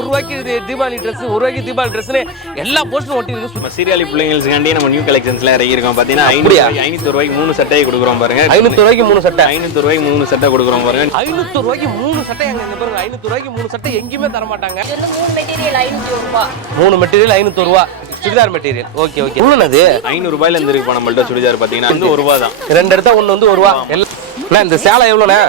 ஒரு ரூபாய்க்கு இது தீபாவளி ட்ரெஸ் ஒரு ரூபாய்க்கு தீபாவளி ட்ரெஸ்னு எல்லா போஸ்டரும் ஒட்டி இருக்கு. நம்ம சீரியலி பிள்ளைங்களுக்காண்டி நம்ம நியூ கலெக்ஷன்ஸ்லாம் இறங்கியிருக்கோம். பார்த்தீங்கன்னா அப்படியா? ஐநூறு ஐநூத்தி ரூபாய்க்கு மூணு சட்டையை கொடுக்குறோம் பாருங்க. ஐநூத்தி ரூபாய்க்கு மூணு சட்டை? ஐநூத்தி ரூபாய்க்கு மூணு சட்டை கொடுக்குறோம் பாருங்க. ஐநூத்தி ரூபாய்க்கு மூணு சட்டை எங்க இந்த பாருங்க. ஐநூத்தி ரூபாய்க்கு மூணு சட்டை எங்கேயுமே தர மாட்டாங்க. மூணு மெட்டீரியல் ஐநூற்றி ஒரு ரூபா மூணு மெட்டீரியல் ஐநூத்தி ரூபா சுடிதார் மெட்டீரியல் ஓகே ஓகே உள்ளனது ஐநூறு ரூபாயில இருந்து இருக்கு நம்மள்ட்ட சுடிதார் பார்த்தீங்கன்னா வந்து ஒரு ரூபா தான். ரெண்டு எடுத்தா ஒண்ணு வந்து ஒரு ரூபா. இந்த சேலை எவ்வளோண்ணே?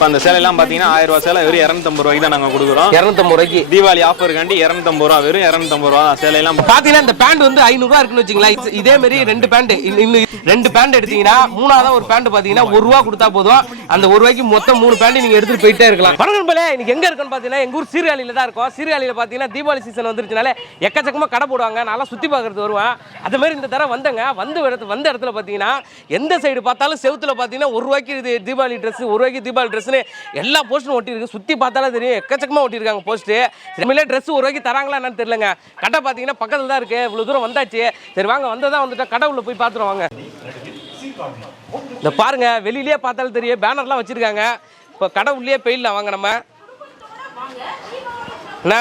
இப்போ அந்த சேலையெல்லாம் பார்த்தீங்கன்னா ஆயிரம் ரூபாய் சேலை வெறும் இரநூத்தம்பது ரூபாய்க்கு தான் நாங்கள் கொடுக்குறோம். இரநூத்தம்பது ரூபாய்க்கு. தீபாவளி ஆஃபருக்காண்டி இரநூத்தம்பது ரூபா வெறும் இரநூத்தம்பது ரூபா சேலையெல்லாம் பாத்தீங்கன்னா இந்த பேண்ட் வந்து ஐநூறு ரூபா இருக்குன்னு வச்சுங்களேன் இது- மாதிரி ரெண்டு பேண்ட் இன்னும் ரெண்டு பேண்ட் எடுத்தீங்கன்னா மூணாவது ஒரு பேண்ட் பாத்தீங்கன்னா ஒரு ரூபா கொடுத்தா போதும். அந்த ஒரு ரூபாய்க்கு மொத்தம் மூணு பேண்ட் நீங்க எடுத்துட்டு போயிட்டே இருக்கலாம். வணக்கம் போல இன்னைக்கு எங்க இருக்குன்னு பாத்தீங்கன்னா எங்க ஊர் சீர்காழியில தான் இருக்கும். சீர்காழியில பாத்தீங்கன்னா தீபாவளி சீசன் வந்துருச்சுனால எக்கச்சக்கமா கடை போடுவாங்க. நல்லா சுத்தி பார்க்கறது வருவேன். அதே மாதிரி இந்த தடவை வந்தங்க. வந்த இடத்து வந்த இடத்துல பாத்தீங்கன்னா எந்த சைடு பார்த்தாலும் செவுத்துல பாத்தீங்கன்னா ஒரு ரூபாய்க்கு இது தீபாவளி ட்ரெஸ் ஒரு ரூபாய்க்கு தீபாவளி ட்ரெஸ்னு எல்லா போஸ்ட்டும் ஒட்டியிருக்கு. சுற்றி சுத்தி பார்த்தாலே தெரியும். எக்கச்சக்கமா ஒட்டியிருக்காங்க போஸ்ட் உண்மையிலே ட்ரெஸ் ஒரு ரூபாய்க்கு தராங்களா என்னன்னு தெரியலங்க. கடை பார்த்தீங்கன்னா பக்கத்துல தான் இருக்கு. இவ்வளவு தூரம் வந்தாச்சு. சரி வாங்க வந்ததா வந்துட்டா கடை உள்ள போய் பார்த்துருவோம் வாங்க. இந்த பாருங்க வெளியிலேயே பார்த்தாலும் தெரியும். பேனர்லாம் வச்சிருக்காங்க. இப்போ கடை உள்ளே போயிடலாம். வாங்க நம்ம. என்ன?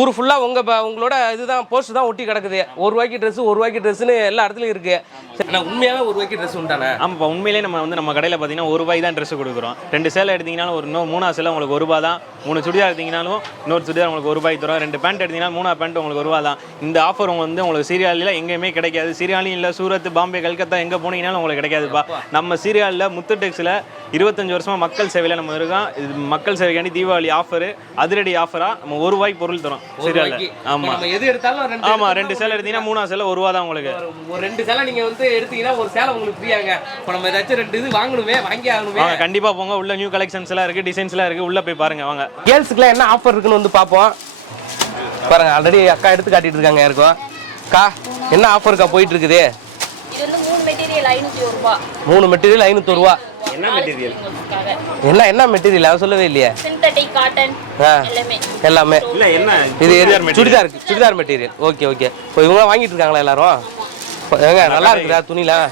ஊர் ஃபுல்லாக உங்கள் உங்களோட இதுதான் போஸ்ட் தான் ஒட்டி கிடக்குது. ஒரு ரூபாய்க்கு ட்ரெஸ் ஒரு ரூபாய்க்கு ட்ரெஸ்ஸுன்னு எல்லா இடத்துலையும் இருக்கு. ஆனால் அண்ணா, ஒரு ரூபாய்க்கு ட்ரெஸ் உண்டானே ஆமாம் உண்மையிலே நம்ம வந்து நம்ம கடையில் பார்த்தீங்கன்னா ஒரு ரூபாய் தான் ட்ரெஸ் கொடுக்குறோம். ரெண்டு சேலை எடுத்தீங்கனாலும் ஒரு இன்னும் மூணா சேலை உங்களுக்கு ஒரு ரூபா தான். மூணு சுடிதார் எடுத்தீங்கனாலும் இன்னொரு சுடிதார் உங்களுக்கு ஒரு ரூபாய் தரும் ரெண்டு பேண்ட் எடுத்தீங்கன்னா மூணா பேண்ட் உங்களுக்கு ஒரு ரூபா தான். இந்த ஆஃபர் வந்து உங்களுக்கு சீரியாலில் எங்கேயுமே கிடைக்காது. சீரியாலையும் இல்லை சூரத் பாம்பே கல்கத்தா எங்கே போனீங்கனாலும் உங்களுக்கு கிடைக்காதுப்பா. நம்ம சீரியாலில் முத்து டெக்ஸில் இருபத்தஞ்சு வருஷமாக மக்கள் சேவையில் நம்ம இருக்கோம். இது மக்கள் சேவைக்காண்டி தீபாவளி ஆஃபர் அதிரடி ஆஃபராக நம்ம ஒரு ரூபாய்க்கு பொருள் தரோம். சீரியாலில் நம்ம எது எடுத்தாலும் ரெண்டு ஆமாம் ரெண்டு சேலை எடுத்தீங்கன்னா மூணா சேலை ஒரு ரூபா தான் உங்களுக்கு. ஒரு- ரெண்டு சேலை நீங்க வந்து எடுத்தீங்கன்னா ஒரு சேலை உங்களுக்கு ஃப்ரீயாங்க இப்போ நம்ம ஏதாச்சும் ரெண்டு இது வாங்கணுமே வாங்கி ஆகணுமே. வாங்க கண்டிப்பா போங்க. உள்ள நியூ கலெக்ஷன்ஸ் எல்லாம் இருக்கு டிசைன்ஸ் எல்லாம் இருக்கு. உள்ள போய் பாருங்க வாங்க. கேர்ள்ஸுக்குலாம் என்ன ஆஃபர் இருக்குன்னு வந்து பார்ப்போம். பாருங்க ஆல்ரெடி அக்கா எடுத்து காட்டிட்டு இருக்காங்க யாருக்கும். அக்கா என்ன ஆஃபருக்கா போயிட்டு இருக்குது? இது வந்து மூணு மெட்டீரியல் ஐநூற்றி ஒரு ரூபா. மூணு மெட்டீரியல் ஐநூத்தி ரூபா. என்ன மெட்டீரியல் என்ன என்ன மெட்டீரியல் அவ சொல்லவே இல்லையே. சிந்தட்டிக் காட்டன் ஆ எல்லாமே. எல்லாமே. இல்ல என்ன? இது churidar. Churidar churidar material okay okay. இப்போ இவங்க வாங்கிட்டு இருக்காங்களா எல்லாரும்? ஏங்க நல்லா இருக்குதா துணிலாம்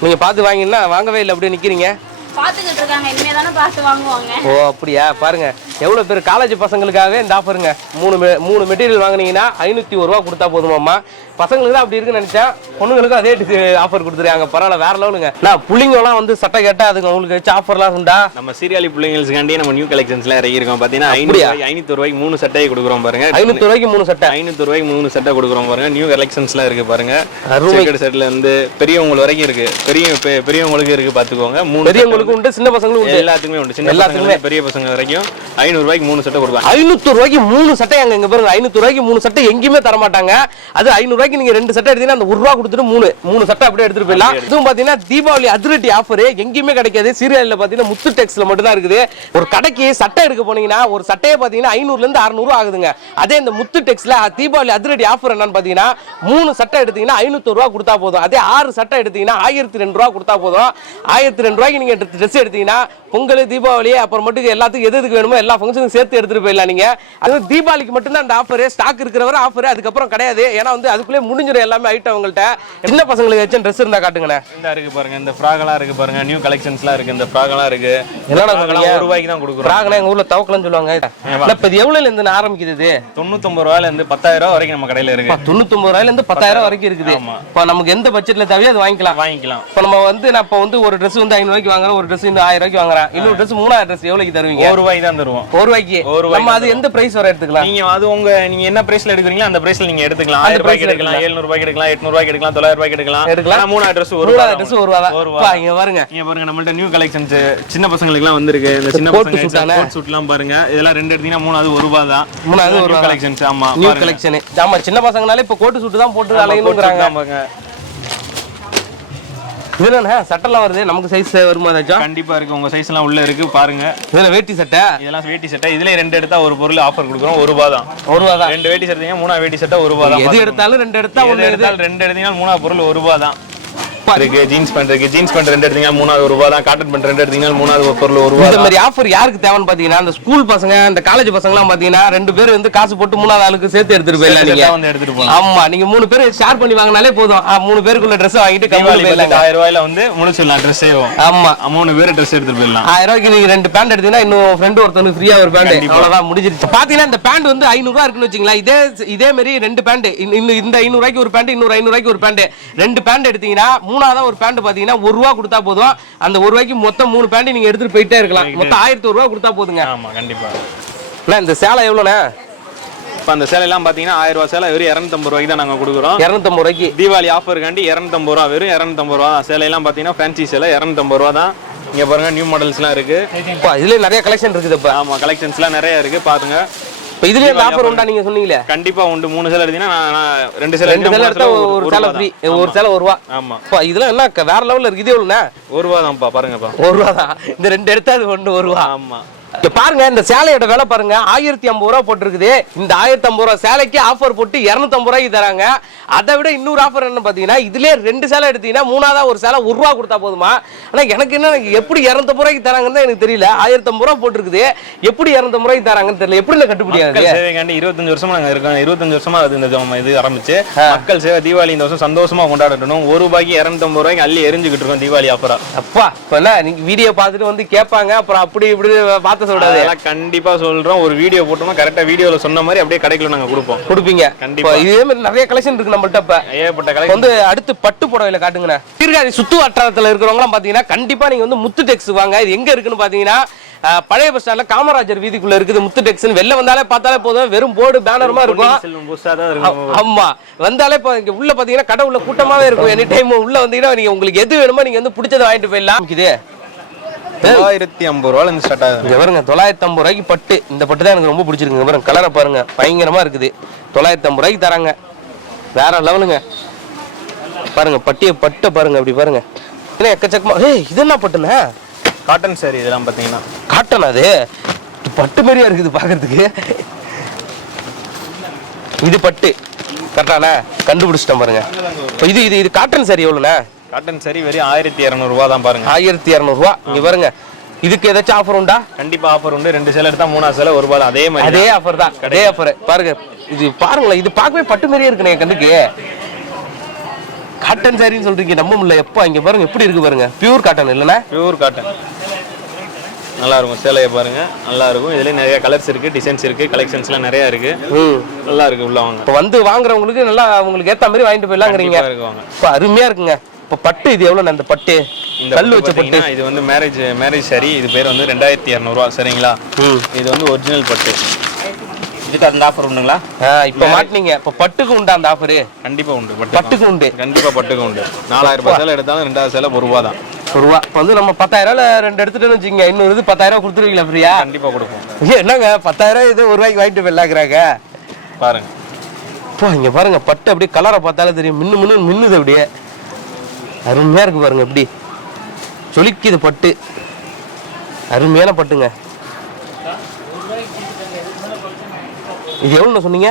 நீங்க பார்த்து வாங்கினா வாங்கவே இல்லை அப்படியே நிக்கிறீங்க? பார்த்துக்கிட்டு இருக்காங்க இனிமே தானே பார்த்து வாங்குவாங்க. ஓ அப்படியா? பாருங்க. எவ்வளோ பேர் காலேஜ் பசங்களுக்காகவே இந்த ஆஃபருங்க மூணு மெ- மூணு மெட்டீரியல் வாங்குனீங்கன்னா ஐநூற்றி ஒரு ரூபா கொடுத்தா போதுமாம்மா. பசங்களுக்கு தான் அப்படி இருக்குன்னு நினச்சேன். பொண்ணுங்களுக்கும் அதே ஆஃபர் கொடுத்துருக்காங்க. பரவாயில்ல வேற லெவலுங்க நான் புள்ளிங்கெல்லாம் வந்து சட்டை கேட்டால் அதுக்கு உங்களுக்கு வச்சு ஆஃபர்லாம் உண்டா? நம்ம சீரியாலி பிள்ளைங்களுக்காண்டி நம்ம நியூ கலெக்ஷன்ஸ்ல இறங்கியிருக்கோம். பாத்தீங்கன்னா? ஐநூறு ஐநூத்தி ரூபாய்க்கு மூணு சட்டையை கொடுக்குறோம் பாருங்க. ஐநூற்றி ரூபாய்க்கு மூணு சட்டை. ஐநூத்தி ரூபாய்க்கு மூணு சட்டை கொடுக்குறோம் பாருங்க. நியூ கலெக்ஷன்ஸ்லாம் இருக்கு பாருங்க. செக்கட் செட்ல இருந்து பெரியவங்க வரைக்கும் இருக்கு. பெரிய பெரியவங்களுக்கு இருக்கு பாத்துக்கோங்க. மூணு பெரியவங்களுக்கு உண்டு சின்ன பசங்களுக்கும் set உண்டு. எல்லாத்துக்குமே உண்டு. சின்ன எல்லாத்துக்குமே. பெரிய பசங்க வரைக்கும் ஐநூறு ரூபாய்க்கு மூணு சட்டை கொடுப்பாங்க. ஐநூத்தி ரூபாய்க்கு மூணு சட்டை அங்க இங்க பாருங்க. ஐநூத்தி ரூபாய்க்கு மூணு சட்டை எங்கேயுமே தர மாட்டாங்க அது ஐநூறு ரூபாய்க்கு நீங்க ரெண்டு சட்டை எடுத்தீங்கன்னா அந்த ஒரு ரூபா கொடுத்துட்டு மூணு மூணு சட்டை அப்படியே எடுத்துட்டு போயிடலாம். இதுவும் பாத்தீங்கன்னா தீபாவளி அதிரடி ஆஃபர் எங்கேயுமே கிடைக்காது. சீரியல்ல பாத்தீங்கன்னா முத்து டெக்ஸ்ல மட்டும் தான் இருக்குது. ஒரு கடைக்கு சட்டை எடுக்க போனீங்கன்னா ஒரு சட்டையே பாத்தீங்கன்னா ஐநூறுல இருந்து அறுநூறு ஆகுதுங்க. அதே இந்த முத்து டெக்ஸ்ல தீபாவளி அதிரடி ஆஃபர் என்னன்னு பாத்தீங்கன்னா மூணு சட்டை எடுத்தீங்கன்னா ஐநூத்தி ரூபா கொடுத்தா போதும். அதே ஆறு சட்டை எடுத்தீங்கன்னா ஆயிரத்தி ரெண்டு ரூபா கொடுத்தா போதும். ஆயிரத்தி ரெண்டு ரூபாய்க்கு நீங்க ட்ரெஸ் எடுத்தீங்கன்னா பொங்கல் தீபாவளி அப்புறம் மட்டும் எல்லாத்துக்கும் எது எதுக்கு வேணுமோ எல்லா ஃபங்க்ஷனுக்கும் சேர்த்து எடுத்துட்டு போயிடலாம் நீங்க. அது தீபாவளிக்கு மட்டும்தான் அந்த ஆஃபர் ஸ்டாக் இருக்கிறவரை ஆஃபர் அதுக்கப்புறம் கிடையாது. ஏன்னா வந்து அதுக்குள்ளே முடிஞ்சிடும் எல்லாமே ஐட்டம் உங்கள்கிட்ட சின்ன பசங்களுக்கு வச்சு ட்ரெஸ் இருந்தா காட்டுங்கண்ணே. இந்த இருக்கு பாருங்க இந்த ஃப்ராகெல்லாம் இருக்கு பாருங்க நியூ கலெக்ஷன்ஸ்லாம் இருக்கு இந்த ஃப்ராகெல்லாம் இருக்கு. என்னடா சொல்றீங்க? ஒரு ரூபாய்க்கு தான் கொடுக்குறோம். ஃப்ராக்னா எங்க ஊர்ல தவக்கலன்னு சொல்லுவாங்க. இப்ப இது எவ்வளவுல இருந்து ஆரம்பிக்குது இது? தொண்ணூத்தொம்பது ரூபாயில இருந்து பத்தாயிரம் ரூபாய் வரைக்கும் நம்ம கடையில இருக்கு. தொண்ணூத்தொன்பது ரூபாயில இருந்து பத்தாயிரம் வரைக்கும் இருக்குது. இப்போ நமக்கு எந்த பட்ஜெட்ல தேவையோ அது வாங்கிக்கலாம். வாங்கிக்கலாம். இப்போ நம்ம வந்து நான் இப்போ வந்து ஒரு ட்ரெஸ் வந்து ஐநூறு ரூபாய்க்கு வாங்குறேன் ஒரு ட்ரெஸ் வந்து ஆயிரம் ரூபாய்க்கு வாங்குறேன். இன்னொரு ட்ரெஸ் மூணாயிரம் ட்ரெஸ் எவ்வளவுக்கு தருவீங்க? ஒரு ரூபாய்க்கு தான் தருவோம். ஒரு ரூபாய்க்கு ஒரு ரூபாய்க்கு நம்ம அது எந்த பிரைஸ் வர எடுத்துக்கலாம்? நீங்க அது உங்க நீங்க என்ன பிரைஸ்ல எடுக்குறீங்களோ அந்த பிரைஸ்ல நீங்க எடுத்துக்கலாம். ஆயிரம் ரூபாய்க்கு ல எடுக்கலாம் ஏழுநூறு ரூபாய்க்கு எடுக்கலாம் எட்நூறு ரூபாய்க்கு எடுக்கலாம் தொள்ளாயிரம் ரூபாய்க்கு எடுக்கலாம். எடுக்கலாம். ஆனா மூணாயிரம் ட்ரெஸ் ஒரு மூணாயிரம் ரூபாய் ட்ரெஸ் ஒரு ரூபா தான். ஒரு ரூபா இங்க பாருங்க. இங்க பாருங்க நம்மள்ட்ட நியூ கலெக்ஷன்ஸ் சின்ன பசங்களுக்குலாம் வந்திருக்கு. இந்த சின்ன பசங்க? கோட் சூட்லாம் பாருங்க. இதெல்லாம் ரெண்டு எடுத்தீங்கன்னா மூணாவது ஒரு ரூபா தான். மூணாவது ஒரு. கலெக்ஷன்ஸ் ஆமா நியூ. கலெக்ஷன் ஆமா சின்ன பசங்கனாலே இப்போ கோட்டு சூட்டு தான் போட்டு ஆமா, coat suit அலையணுங்கிறாங்க தான் பாருங்க. இது என்ன? சட்டெல்லாம் வருது. நமக்கு சைஸ் வருமா ஏதாச்சும் கண்டிப்பா இருக்கு. உங்க சைஸ் எல்லாம் உள்ள இருக்கு. பாருங்க. இதுல வேட்டி சட்டை. இதெல்லாம் வேட்டி சட்டை. இதுல ரெண்டு எடுத்தா ஒரு பொருள் ஆஃபர் கொடுக்குறோம். ஒரு ரூபா தான். ஒரு ரூபா தான். ரெண்டு வேட்டி சட்டை மூணா வேட்டி சட்டை ஒரு ரூபா தான். எது எடுத்தாலும் ரெண்டு எடுத்தா எது? எடுத்தாலும் ரெண்டு எடுத்தீங்கன்னா மூணா பொருள் ஒரு ரூபா தான். இருக்கு ஜீன்ஸ் பேண்ட் இருக்கு ஜீன்ஸ் பேண்ட் ரெண்டு எடுத்தீங்கன்னா மூணாவது ரூபா தான் காட்டன் பேண்ட் ரெண்டு எடுத்தீங்கன்னா மூணாவது பொருள் ஒரு ரூபா இந்த மாதிரி ஆஃபர் யாருக்கு தேவைன்னு பாத்தீங்கன்னா அந்த ஸ்கூல் பசங்க அந்த காலேஜ் பசங்க எல்லாம் பாத்தீங்கன்னா ரெண்டு பேர் வந்து காசு போட்டு மூணாவது ஆளுக்கு சேர்த்து எடுத்துட்டு போயிடலாம் நீங்க வந்து எடுத்துட்டு போலாம். ஆமா நீங்க மூணு பேர் ஷேர் பண்ணி வாங்கினாலே போதும். மூணு பேருக்குள்ள ட்ரெஸ் வாங்கிட்டு கம்மி தீபாவளி போயிடலாங்க பட்ஜெட் ஆயிரம் ரூபாயில வந்து முடிச்சிடலாம் ட்ரெஸ்ஸே ஆமா. மூணு பேர் ட்ரெஸ் எடுத்துட்டு போயிடலாம். ஆயிரம் ரூபாய்க்கு நீங்க ரெண்டு பேண்ட் எடுத்தீங்கன்னா இன்னும் ஃப்ரெண்ட் ஒருத்தனுக்கு ஃப்ரீயா ஒரு பேண்ட். அவ்வளவுதான் முடிஞ்சிருச்சு. பாத்தீங்கன்னா இந்த பேண்ட் வந்து ஐநூறு ரூபா இருக்குன்னு வச்சுங்களா இதே இதே மாதிரி ரெண்டு பேண்ட் இன்னும் இந்த ஐநூறு ரூபாய்க்கு ஒரு பேண்ட் இன்னொரு ஐநூறு ரூபாய்க்கு ஒரு பேண்ட் ரெண்டு பேண்ட் எடுத்தீங்கன்னா மூணாவதா ஒரு பேண்ட் பாத்தீங்கன்னா ஒரு ரூபா கொடுத்தா போதும். அந்த ஒரு ரூபாய்க்கு மொத்தம் மூணு பேண்ட் நீங்க எடுத்துட்டு போயிட்டே இருக்கலாம். மொத்தம் ஆயிரத்தி ஒரு ரூபா கொடுத்தா போதுங்க. ஆமா கண்டிப்பா. அண்ணா, இந்த சேலை எவ்வளோண்ணே? இப்போ அந்த சேலை எல்லாம் பாத்தீங்கன்னா ஆயிரம் ரூபாய் சேலை வெறும் இரநூத்தம்பது ரூபாய்க்கு தான் நாங்க கொடுக்குறோம். இரநூத்தம்பது ரூபாய்க்கு. தீபாவளி ஆஃபருக்காண்டி இரநூத்தம்பது ரூபா வெறும் இரநூத்தம்பது ரூபா தான். சேலையெல்லாம் பார்த்தீங்கன்னா ஃபேன்சி சேலை இரநூத்தம்பது ரூபா தான். இங்கே பாருங்க நியூ மாடல்ஸ்லாம் இருக்கு. அப்பா, இதுல நிறைய கலெக்ஷன் இருக்குது இப்ப. ஆமா கலெக்ஷன்ஸ்லாம் நிறைய இருக்கு. பாருங்க இப்ப இதுலயே இந்த ஆஃபர் உண்டா நீங்க சொன்னீங்களே? கண்டிப்பா உண்டு. மூணு சேலை எடுத்தீங்கன்னா ரெண்டு சேலை ரெண்டு சேலை எடுத்தா ஒரு சேலை ஃப்ரீ ஒரு சேலை ஒரு ரூபா. ஆமா. அப்பா, இதெல்லாம் என்ன வேற லெவல்ல இருக்கு இது எவ்வளோண்ணே ஒரு ரூபா தான்ப்பா பாருங்கப்பா. ஒரு ரூபா தான். இந்த ரெண்டு எடுத்தா அது ஒன்று ஒரு ரூபா. ஆமா. பாருங்க இந்த சேலையோட விலை பாருங்க. ஆயிரத்தி ஐம்பது ரூபா போட்டிருக்குது. இந்த ஆயிரத்தி ஐம்பது ரூபா சேலைக்கு ஆஃபர் போட்டு இரநூத்தம்பது ரூபாய்க்கு தராங்க. அதை விட இன்னொரு ஆஃபர் என்ன பாத்தீங்கன்னா இதுலயே ரெண்டு சேலை எடுத்தீங்கன்னா மூணாவதா ஒரு சேலை ஒரு ரூபா கொடுத்தா போதுமா? ஆனா எனக்கு என்ன எப்படி இரநூத்தம்பது ரூபாய்க்கு தராங்கன்னு எனக்கு தெரியல. ஆயிரத்தி ஐம்பது ரூபா போட்டிருக்குது. எப்படி இரநூத்தம்பது ரூபாய்க்கு தராங்கன்னு தெரியல. எப்படி கட்டுப்படி ஆகுது? இருபத்தஞ்சு வருஷமா நாங்க இருக்கோம். இருபத்தஞ்சு வருஷமா அது இந்த இது ஆரம்பிச்சு. மக்கள் சேவை தீபாவளி இந்த வருஷம் சந்தோஷமா கொண்டாடணும். ஒரு ரூபாய்க்கு இரநூத்தம்பது ரூபாய்க்கு அள்ளி எரிஞ்சுக்கிட்டு இருக்கோம் தீபாவளி ஆஃபரா அப்பா இப்ப நீங்க வீடியோ பார்த்துட்டு வந்து கேட்பாங்க. அப்புறம் அப்படி இப்படி பார்த்து அதெல்லாம் கண்டிப்பா சொல்றோம். ஒரு வீடியோ போட்டோம்னா கரெக்டா வீடியோல சொன்ன மாதிரி அப்படியே கடைக்குள்ள நாங்க கொடுப்போம். கொடுப்பீங்க. கண்டிப்பா. இதே மாதிரி நிறைய கலெக்ஷன் இருக்கு நம்மள்ட்ட இப்ப. ஏகப்பட்ட கலெக்ஷன் வந்து அடுத்து பட்டு புடவையில காட்டுங்கண்ணே. சீர்காழி சுத்து வட்டாரத்துல இருக்கிறவங்களாம் பாத்தீங்கன்னா கண்டிப்பா நீங்க வந்து முத்து டெக்ஸ் வாங்க. இது எங்க இருக்குன்னு பாத்தீங்கன்னா பழைய பஸ் ஸ்டாண்ட்ல காமராஜர் வீதிக்குள்ள இருக்குது முத்து டெக்ஸ் வெளில வந்தாலே பார்த்தாலே போதும். வெறும் போர்டு பேனருமா இருக்கும். ஆமா. வந்தாலே இப்போ இங்க உள்ள பாத்தீங்கன்னா கடை உள்ள கூட்டமாவே இருக்கும். எனி டைம் உள்ள வந்தீங்கன்னா நீங்க உங்களுக்கு எது வேணுமோ நீங்க வந்து பிடிச்சதை வாங்கிட்டு போயிடலாம். இது தொள்ளாயிரத்தி ஐம்பது ரூபால இருந்து ஸ்டார்ட் ஆகுது. இங்க பாருங்க தொள்ளாயிரத்தி ஐம்பது ரூபாய்க்கு பட்டு. இந்த பட்டு தான் எனக்கு ரொம்ப பிடிச்சிருக்கு. இங்க பாருங்க கலரை பாருங்க பயங்கரமா இருக்குது. தொள்ளாயிரத்தி ஐம்பது ரூபாய்க்கு தராங்க. வேற லெவலுங்க பாருங்க பட்டிய பட்டை பாருங்க அப்படி பாருங்க. என்ன எக்கச்சக்கமா ஏய் இது என்ன பட்டுண்ணே? காட்டன் சாரி இதெல்லாம் பாத்தீங்கன்னா காட்டன் அது? பட்டு மாதிரியா இருக்குது பாக்குறதுக்கு இது பட்டு. கரெக்டாண்ணே கண்டுபிடிச்சிட்டேன் பாருங்க. இது இது இது காட்டன் சரி எவ்வளோண்ணே? காட்டன் சாரி வெறும் ஆயிரத்தி இரநூறுவா தான் பாருங்க. ஆயிரத்தி இரநூறுவா. இங்க பாருங்க. இதுக்கு ஏதாச்சும் ஆஃபர் உண்டா? கண்டிப்பா ஆஃபர் உண்டு. ரெண்டு சேலை எடுத்தா மூணாவது சேலை ஒரு ரூபாய். அதே மாதிரி அதே ஆஃபர் தான். அதே ஆஃபர் பாருங்க. இது பாருங்களேன் இது பார்க்கவே பட்டு மாதிரியே இருக்குண்ணே என் கண்ணுக்கு. காட்டன் சாரின்னு சொல்றீங்க நம்ப முடியல எப்பா இங்க பாருங்க எப்படி இருக்கு பாருங்க? பியூர் காட்டன் இல்லைண்ணா? பியூர் காட்டன் நல்லா இருக்கும் சேலையை பாருங்க. நல்லா இருக்கும். இதுல நிறைய கலர்ஸ் இருக்கு டிசைன்ஸ் இருக்கு கலெக்ஷன்ஸ்லாம் நிறைய இருக்கு. நல்லா இருக்கு உள்ள வாங்க. இப்போ வந்து வாங்குறவங்களுக்கு நல்லா உங்களுக்கு ஏத்த மாதிரி வாங்கிட்டு போயிடலாங்கிறீங்க. அருமையா இருக்குங்க. இப்போ பட்டு இது எவ்வளோ அந்த பட்டு? இந்த கல் வச்ச பட்டு. இது வந்து மேரேஜ் மேரேஜ் சாரி இது பேர் வந்து ரெண்டாயிரத்தி இரநூறுவா சரிங்களா? இது வந்து ஒரிஜினல் பட்டு. இதுக்கு அந்த ஆஃபர் உண்டுங்களா? இப்போ மாட்டினீங்க. இப்போ பட்டுக்கு உண்டா அந்த ஆஃபரு கண்டிப்பா உண்டு பட்டு பட்டுக்கு உண்டு. கண்டிப்பா பட்டுக்கு உண்டு. நாலாயிரம் ரூபாய் சேலை எடுத்தாலும் ரெண்டாவது சேலை ஒரு ரூபா தான். ஒரு ரூபா. இப்போ வந்து நம்ம பத்தாயிரம் ரெண்டு எடுத்துட்டோம்னு வச்சுக்கோங்க. இன்னொரு இது பத்தாயிரம் ரூபாய் கொடுத்துருவீங்களா ஃப்ரீயா? கண்டிப்பா கொடுப்போம். ஐயா என்னங்க? பத்தாயிரம் இது ஒரு ரூபாய்க்கு வாங்கிட்டு போயிடலாங்கிறாங்க. பாருங்க. இப்போ இங்க பாருங்க. பட்டு அப்படியே கலரை பார்த்தாலே தெரியும். மின்னு மின்னு மின்னுது அப்படியே. அருமையா இருக்கு பாருங்க எப்படி சொலிக்குது பட்டு. அருமையான பட்டுங்க. இது எவ்வளோ சொன்னீங்க?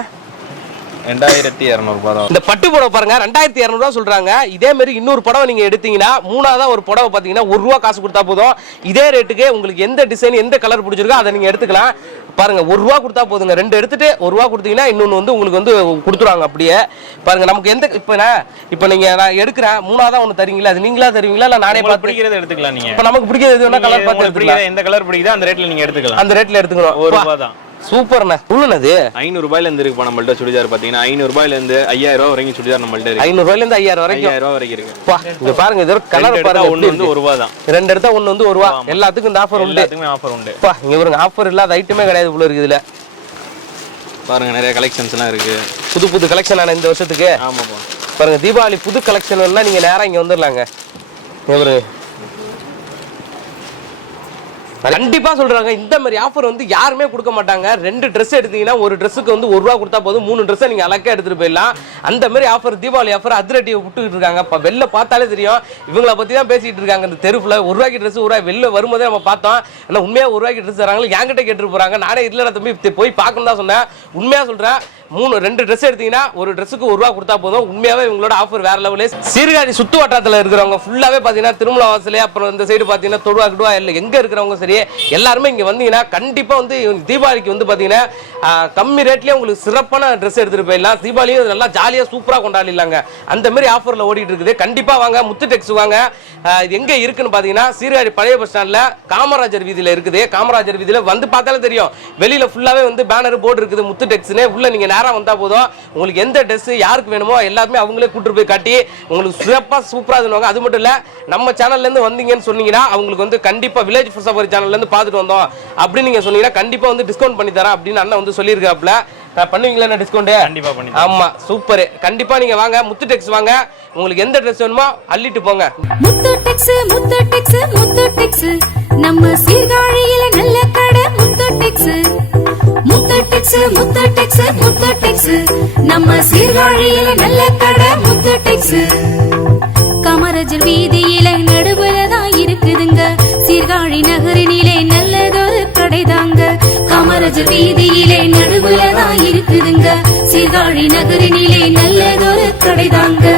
ரெண்டாயிரத்தி இரநூறுபா தான். இந்த பட்டு புடவை பாருங்க ரெண்டாயிரத்தி இரநூறுவா சொல்றாங்க. இதே மாதிரி இன்னொரு புடவை நீங்க எடுத்தீங்கன்னா மூணாவதா ஒரு புடவை பார்த்தீங்கன்னா ஒரு ரூபா காசு கொடுத்தா போதும். இதே ரேட்டுக்கு உங்களுக்கு எந்த டிசைன் எந்த கலர் பிடிச்சிருக்கோ அதை நீங்க எடுத்துக்கலாம். பாருங்க ஒரு ரூபா கொடுத்தா போதுங்க. ரெண்டு எடுத்துட்டு ஒரு ரூபா கொடுத்தீங்கன்னா இன்னொன்று வந்து உங்களுக்கு வந்து கொடுத்துருவாங்க அப்படியே. பாருங்க நமக்கு எந்த இப்போ நான் இப்போ நீங்க நான் எடுக்கிறேன். மூணாவதா ஒன்று தரீங்களா? அது நீங்களா தருவீங்களா? இல்லை நானே பார்த்து பிடிக்கிறத எடுத்துக்கலாம் நீங்க. இப்போ நமக்கு பிடிக்கிறது எது வேணா கலர் பார்த்து எடுத்துக்கலாம். எந்த கலர் பிடிக்குதோ அந்த ரேட்ல நீங்க எடுத்துக்கலாம். அந்த ரேட்ல எடுத்துக்கிறோம் ஒரு ரூபா தான். சூப்பர்ண்ணே. உள்ளனது? ஐநூறு ரூபாயில இருந்து இருக்குப்பா நம்மள்ட்ட சுடிதார் பாத்தீங்கன்னா. ஐநூறு ரூபாயில இருந்து ஐயாயிரம் ரூபாய் வரைக்கும் சுடிதார் நம்மள்ட்ட இருக்கு. ஐநூறுரூவாயிலேருந்து ஐயாயிரம் வரைக்கும்? ஐயாயிரம் ரூபாய் வரைக்கும் இருக்கு. பா இங்க பாருங்க இது கலர் பாருங்க ஒண்ணு வந்து இருக்கு. ஒரு ரூபா தான் ரெண்டு எடுத்தா ஒண்ணு வந்து ஒரு ரூபா எல்லாத்துக்கும் இந்த ஆஃபர் உண்டு. எல்லாத்துக்குமே ஆஃபர் உண்டு. அப்பா இங்க பாருங்க ஆஃபர் இல்லாத ஐட்டமே கிடையாது போல இருக்குது இதுல. பாருங்க நிறைய கலெக்ஷன்ஸ் எல்லாம் இருக்கு. புது புது கலெக்ஷன் ஆன இந்த வருஷத்துக்கு. ஆமாப்பா. பாருங்க தீபாவளி புது கலெக்ஷன் எல்லாம் நீங்க நேரா இங்க வந்துடலாங்க பாருங்க. கண்டிப்பா சொல்றாங்க. இந்த மாதிரி ஆஃபர் வந்து யாருமே கொடுக்க மாட்டாங்க. ரெண்டு ட்ரெஸ் எடுத்தீங்கன்னா ஒரு ட்ரெஸ்ஸுக்கு வந்து ஒரு ரூபா கொடுத்தா போதும். மூணு ட்ரெஸ்ஸை நீங்க அழகா எடுத்துட்டு போயிடலாம். அந்த மாதிரி ஆஃபர் தீபாவளி ஆஃபர் அதிரட்டியை விட்டுக்கிட்டு இருக்காங்க. இப்ப வெளில பார்த்தாலே தெரியும். இவங்கள பத்தி தான் பேசிட்டு இருக்காங்க. இந்த தெருவில் ஒரு ரூபாய்க்கு ட்ரெஸ் ஒரு ரூபாய் வெளில வரும்போதே நம்ம பார்த்தோம். ஆனா உண்மையா ஒரு ரூபாய்க்கு ட்ரெஸ் தராங்களா என்கிட்ட கேட்டு போறாங்க. நானே இல்லடா தம்பி போய் பார்க்கணும் தான் சொன்னேன். உண்மையா சொல்றேன். மூணு ரெண்டு ட்ரெஸ் எடுத்தீங்கன்னா ஒரு ட்ரெஸ்ஸுக்கு ஒரு ரூபா கொடுத்தா போதும். உண்மையாவே இவங்களோட ஆஃபர் வேற லெவலு சீர்காழி சுத்து வட்டாரத்தில் இருக்கிறவங்க ஃபுல்லாவே பார்த்தீங்கன்னா திருமல வாசலே அப்புறம் இந்த சைடு பார்த்தீங்கன்னா தொடுவா கிடுவா இல்லை எங்க இருக்கிறவங்க சரி எல்லாருமே இங்க வந்தீங்கன்னா கண்டிப்பா வந்து தீபாவளிக்கு வந்து பார்த்தீங்கன்னா கம்மி ரேட்லயே உங்களுக்கு சிறப்பான ட்ரெஸ் எடுத்துட்டு போயிடலாம். தீபாவளியும் நல்லா ஜாலியா சூப்பரா கொண்டாடிடலாங்க. அந்த மாதிரி ஆஃபர்ல ஓடிட்டு இருக்குது. கண்டிப்பா வாங்க முத்து டெக்ஸ் வாங்க. இது எங்க இருக்குன்னு பாத்தீங்கன்னா சீர்காழி பழைய பஸ் ஸ்டாண்ட்ல காமராஜர் வீதியில இருக்குது. காமராஜர் வீதியில வந்து பார்த்தாலே தெரியும். வெளியில ஃபுல்லாவே வந்து பேனர் போர்டு இருக்குது முத்து டெக்ஸ்னே உள்ள நீங்க நேரா வந்தா போதும். உங்களுக்கு எந்த ட்ரெஸ் யாருக்கு வேணுமோ எல்லாருமே அவங்களே கூட்டிட்டு போய் காட்டி உங்களுக்கு சிறப்பா சூப்பரா இதுவாங்க அது மட்டும் இல்ல நம்ம சேனல்ல இருந்து வந்தீங்கன்னு சொன்னீங்கன்னா அவங்களுக்கு வந்து கண்டிப்பா வில்லேஜ் ஃபுட் சஃபாரி சேனல்ல இருந்து பார்த்துட்டு வந்தோம். அப்படின்னு நீங்க சொன்னீங்கன்னா கண்டிப்பா வந்து டிஸ்கவுண்ட் பண்ணி தரேன் அப்படின்னு அண்ணன் வந்து சொல்லியிருக்காப்ல நான் பண்ணுவீங்களா டிஸ்கவுண்ட் கண்டிப்பா பண்ணி ஆமா சூப்பர் கண்டிப்பா நீங்க வாங்க முத்து டெக்ஸ் வாங்க. உங்களுக்கு எந்த ட்ரெஸ் வேணுமோ அள்ளிட்டு போங்க. முத்து டெக்ஸ் முத்து டெக்ஸ் முத்து டெக்ஸ் நம்ம சீர்காழியில நல்ல கடை டெக்ஸ் நம்ம சீர்காழியில நல்ல கடை முத்து டெக்ஸ் காமராஜர் வீதியில நடுவுல தான் இருக்குதுங்க. சீர்காழி நகரினிலே நல்லதொரு கடைதாங்க. காமராஜர் வீதியிலே நடுவுல தான் இருக்குதுங்க. சீர்காழி நகரினிலே நல்லதொரு கடைதாங்க. தாங்க